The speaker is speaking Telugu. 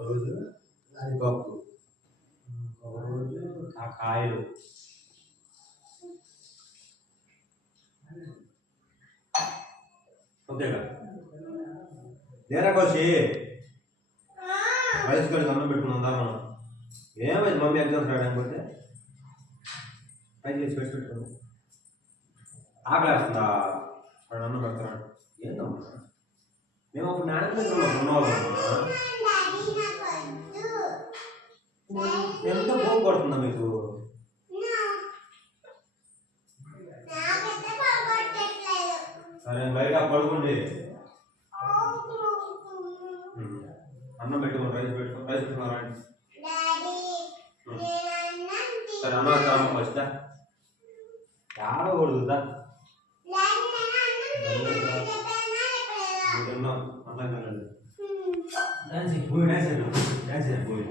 రోజు అది పప్పు, ఒక రోజు ఆ కాయలు. ఓకేగా లేరా కోసి వయసు కలిసి అన్నం పెట్టుకున్నాం దా మనం. ఏమైంది మమ్మీ ఎగ్జామ్స్ రాయడానికి పోతే పై చేసి పెట్టి పెట్టుకున్నాం. ఆకలేస్తుందా వాడు అన్నం పెడతాడు. ఏందమ్మా మేము అప్పుడు నాన్న దగ్గర ఉన్నవాళ్ళం. ఎంత పోగు పడుతుందా మీకు? సరే బయట పడుకోండి. అన్నం పెట్టుకోండి, రైస్ పెట్టుకున్నారా? సరే అన్నం వచ్చిందా ఆడకూడదుదా? అన్నం డాన్స్ పోయి డాన్స్ డాన్స్ పోయి